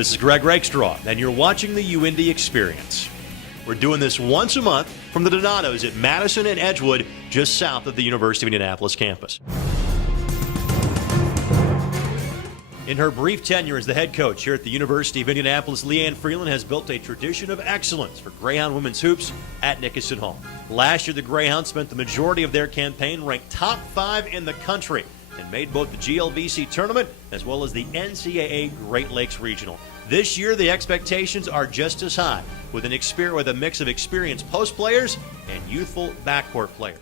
This is Greg Rakestraw, and you're watching the UIndy Xperience. We're doing this once a month from the Donatos at Madison and Edgewood, just south of the University of Indianapolis campus. In her brief tenure as the head coach here at the University of Indianapolis, Leanne Freeland has built a tradition of excellence for Greyhound women's hoops at Nickerson Hall. Last year, the Greyhounds spent the majority of their campaign ranked top 5 in the country and made both the GLVC tournament as well as the NCAA Great Lakes Regional. This year, the expectations are just as high, with a mix of experienced post players and youthful backcourt players.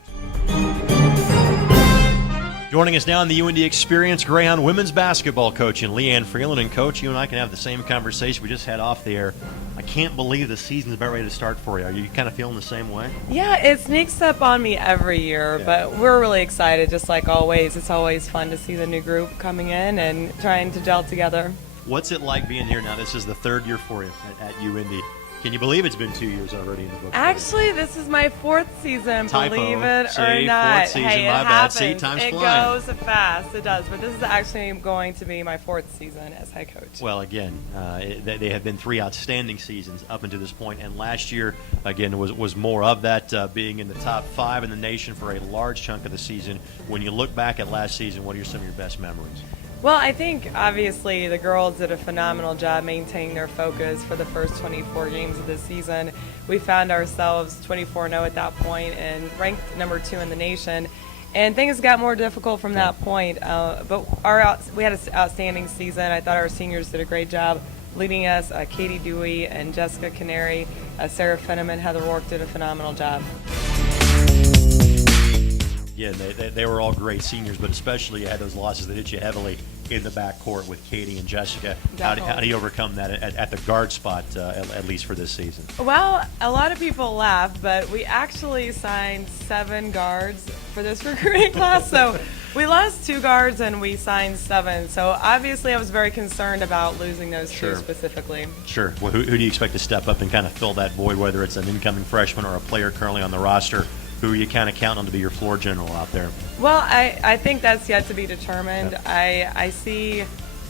Joining us now in the UIndy Xperience, Greyhound women's basketball coach and Leanne Freeland. And Coach, you and I can have the same conversation we just had off the air. I can't believe the season's about ready to start for you. Are you kind of feeling the same way? Yeah, it sneaks up on me every year, but we're really excited, just like always. It's always fun to see the new group coming in and trying to gel together. What's it like being here now? This is the third year for you at UIndy. Can you believe it's been 2 years already in the book? Actually, this is my 4th season, Typo. believe it See, or not. 4th season, hey, it my bad. happens. See, time's it flying. goes fast. It does. But this is actually going to be my 4th season as head coach. Well, again, they have been 3 outstanding seasons up until this point, and last year, again, was more of that, being in the top 5 in the nation for a large chunk of the season. When you look back at last season, what are some of your best memories? Well, I think obviously the girls did a phenomenal job maintaining their focus for the first 24 games of the season. We found ourselves 24-0 at that point and ranked number 2 in the nation. And things got more difficult from that point. But we had an outstanding season. I thought our seniors did a great job leading us. Katie Dewey and Jessica Canary, Sarah Finneman, Heather Rourke did a phenomenal job. Yeah, they were all great seniors, but especially you had those losses that hit you heavily in the backcourt with Katie and Jessica. How do you overcome that at the guard spot, at least for this season? Well, a lot of people laugh, but we actually signed 7 guards for this recruiting class. So we lost 2 guards and we signed 7. So obviously I was very concerned about losing those 2 specifically. Sure. Well, who do you expect to step up and kind of fill that void, whether it's an incoming freshman or a player currently on the roster? Who are you kind of counting on to be your floor general out there? Well, I think that's yet to be determined. Yep. I see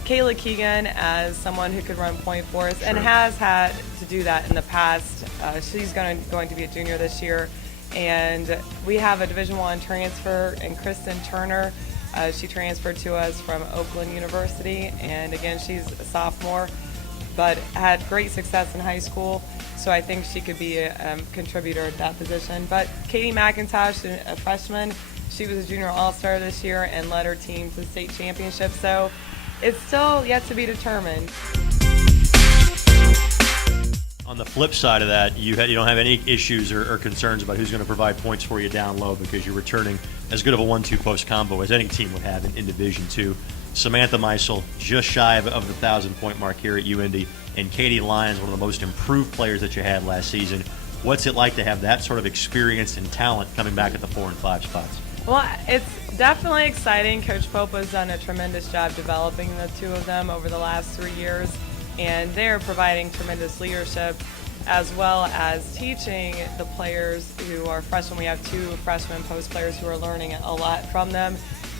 Kayla Keegan as someone who could run point for us and has had to do that in the past. She's going to be a junior this year. And we have a Division I transfer in Kristen Turner. She transferred to us from Oakland University. And again, she's a sophomore, but had great success in high school. So I think she could be a contributor at that position. But Katie McIntosh, a freshman, she was a junior all-star this year and led her team to the state championship. So it's still yet to be determined. On the flip side of that, you don't have any issues or concerns about who's going to provide points for you down low, because you're returning as good of a 1-2 post combo as any team would have in Division II. Samantha Meisel, just shy of the 1,000-point mark here at UIndy, and Katie Lyons, one of the most improved players that you had last season. What's it like to have that sort of experience and talent coming back at the 4 and 5 spots? Well, it's definitely exciting. Coach Pope has done a tremendous job developing the 2 of them over the last 3 years, and they're providing tremendous leadership as well as teaching the players who are freshmen. We have 2 freshman post players who are learning a lot from them.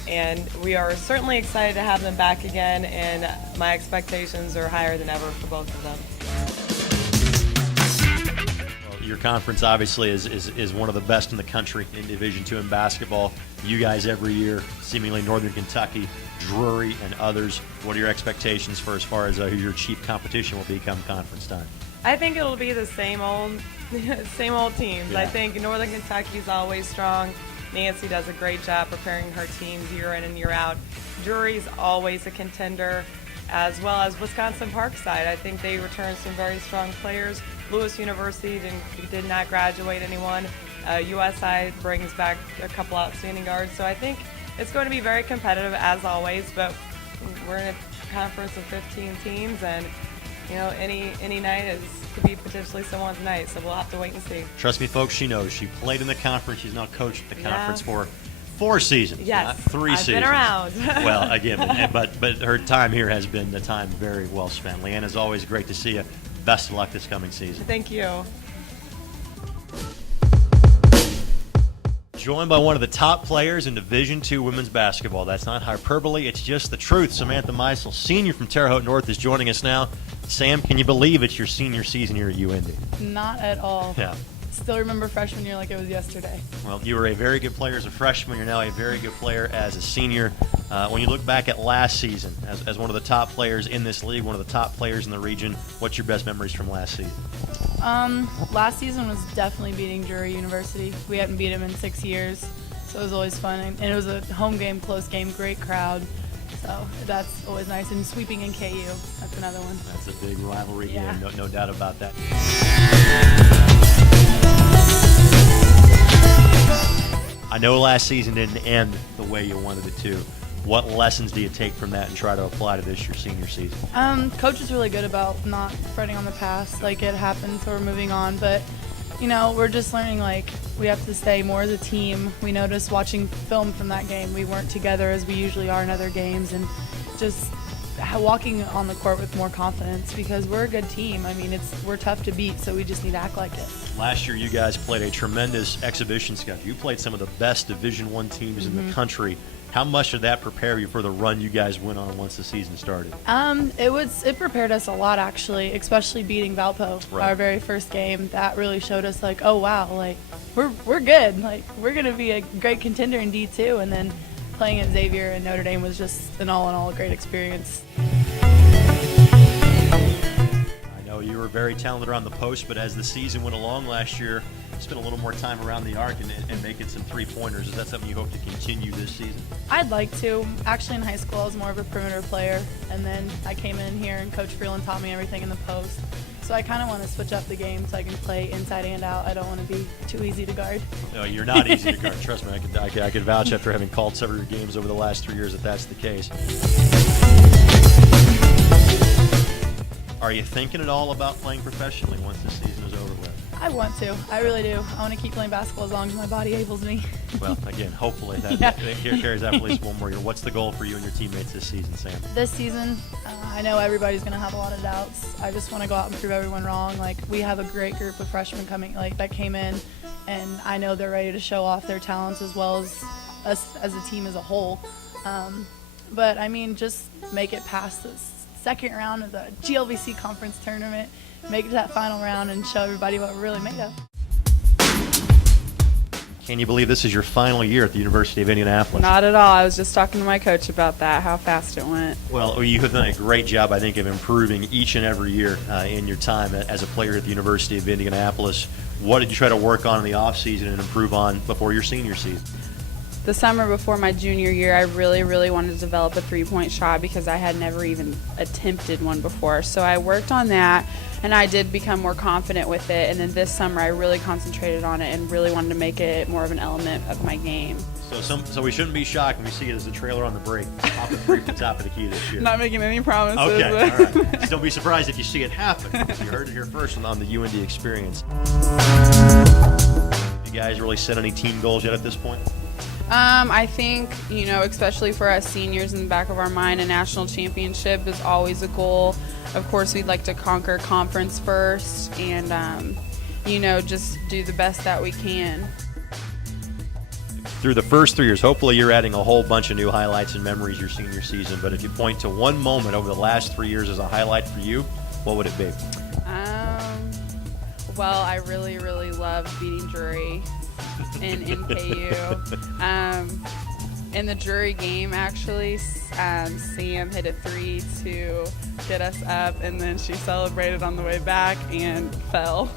And we are certainly excited to have them back again, and my expectations are higher than ever for both of them. Well, your conference obviously is one of the best in the country in Division II in basketball. You guys every year, seemingly Northern Kentucky, Drury, and others. What are your expectations for as far as who your chief competition will be come conference time? I think it'll be the same old teams. Yeah. I think Northern Kentucky's always strong. Nancy does a great job preparing her teams year in and year out. Drury's always a contender, as well as Wisconsin Parkside. I think they returned some very strong players. Lewis University did not graduate anyone. USI brings back a couple outstanding guards. So I think it's going to be very competitive as always, but we're in a conference of 15 teams, and any night could be potentially someone's night, so we'll have to wait and see. Trust me, folks, she knows. She played in the conference. She's now coached the conference for 4 seasons, not 3 seasons. I've been around. Well, again, but her time here has been the time very well spent. Leanne, it's always great to see you. Best of luck this coming season. Thank you. Joined by one of the top players in Division II women's basketball. That's not hyperbole, it's just the truth. Samantha Meisel, senior from Terre Haute North, is joining us now. Sam, can you believe it's your senior season here at UIndy? Not at all. Yeah. Still remember freshman year like it was yesterday. Well, you were a very good player as a freshman. You're now a very good player as a senior. When you look back at last season, as one of the top players in this league, one of the top players in the region, what's your best memories from last season? Last season was definitely beating Drury University. We hadn't beat them in 6 years, so it was always fun. And it was a home game, close game, great crowd. So that's always nice. And sweeping in KU, that's another one. That's a big rivalry Yeah. game, no doubt about that. I know last season didn't end the way you wanted it to. What lessons do you take from that and try to apply to this your senior season? Coach is really good about not fretting on the past. Like, it happened, so we're moving on. But, you know, we're just learning, like, we have to stay more as a team. We noticed watching film from that game, we weren't together as we usually are in other games, and just walking on the court with more confidence because we're a good team. I mean, we're tough to beat, so we just need to act like it. Last year, you guys played a tremendous exhibition schedule. You played some of the best Division I teams in the country. How much did that prepare you for the run you guys went on once the season started? It prepared us a lot, actually, especially beating Valpo, Right. our very first game. That really showed us, like, oh wow, like we're good. Like, we're gonna be a great contender in D2, and then playing at Xavier and Notre Dame was just an all-in-all a great experience. I know you were very talented around the post, but as the season went along last year, you spent a little more time around the arc and making some three-pointers. Is that something you hope to continue this season? I'd like to. Actually, in high school, I was more of a perimeter player, and then I came in here and Coach Freeland taught me everything in the post. So I kind of want to switch up the game so I can play inside and out. I don't want to be too easy to guard. No, you're not easy to guard. Trust me, I could vouch after having called several of your games over the last 3 years that that's the case. Are you thinking at all about playing professionally once this season is over with? I want to. I really do. I want to keep playing basketball as long as my body enables me. Well, again, hopefully that carries that for at least one more year. What's the goal for you and your teammates this season, Sam? This season, I know everybody's going to have a lot of doubts. I just want to go out and prove everyone wrong. Like, we have a great group of freshmen coming, like, that came in, and I know they're ready to show off their talents as well as us as a team as a whole. But, I mean, just make it past this second round of the GLVC conference tournament, make it to that final round, and show everybody what we're really made of. Can you believe this is your final year at the University of Indianapolis? Not at all. I was just talking to my coach about that, how fast it went. Well, you have done a great job, I think, of improving each and every year in your time as a player at the University of Indianapolis. What did you try to work on in the offseason and improve on before your senior season? The summer before my junior year, I really wanted to develop a three-point shot because I had never even attempted one before. So I worked on that, and I did become more confident with it. And then this summer, I really concentrated on it and really wanted to make it more of an element of my game. So we shouldn't be shocked when we see it as a trailer on the break, off the three from the top of the key this year. Not making any promises. Okay, all right. Just don't be surprised if you see it happen. You heard it here first on the UIndy Experience. You guys really set any team goals yet at this point? I think, especially for us seniors, in the back of our mind, a national championship is always a goal. Of course, we'd like to conquer conference first and, just do the best that we can. Through the first 3 years, hopefully you're adding a whole bunch of new highlights and memories your senior season, but if you point to one moment over the last 3 years as a highlight for you, what would it be? Well, I really loved beating Drury in NKU. In the Drury game, actually, Sam hit a three to get us up, and then she celebrated on the way back and fell.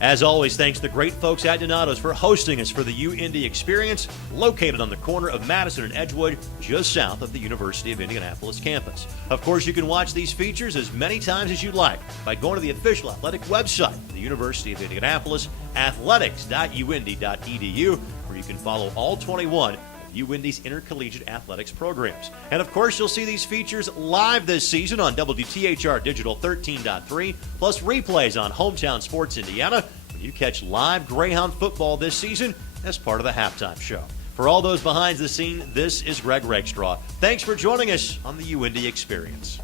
As always, thanks to the great folks at Donato's for hosting us for the UIndy Experience, located on the corner of Madison and Edgewood, just south of the University of Indianapolis campus. Of course, you can watch these features as many times as you'd like by going to the official athletic website of the University of Indianapolis, athletics.uindy.edu, where you can follow all 21 of UIndy's intercollegiate athletics programs. And of course, you'll see these features live this season on WTHR Digital 13.3, plus replays on Hometown Sports Indiana when you catch live Greyhound football this season as part of the halftime show. For all those behind the scene, this is Greg Rakestraw. Thanks for joining us on the UIndy Experience.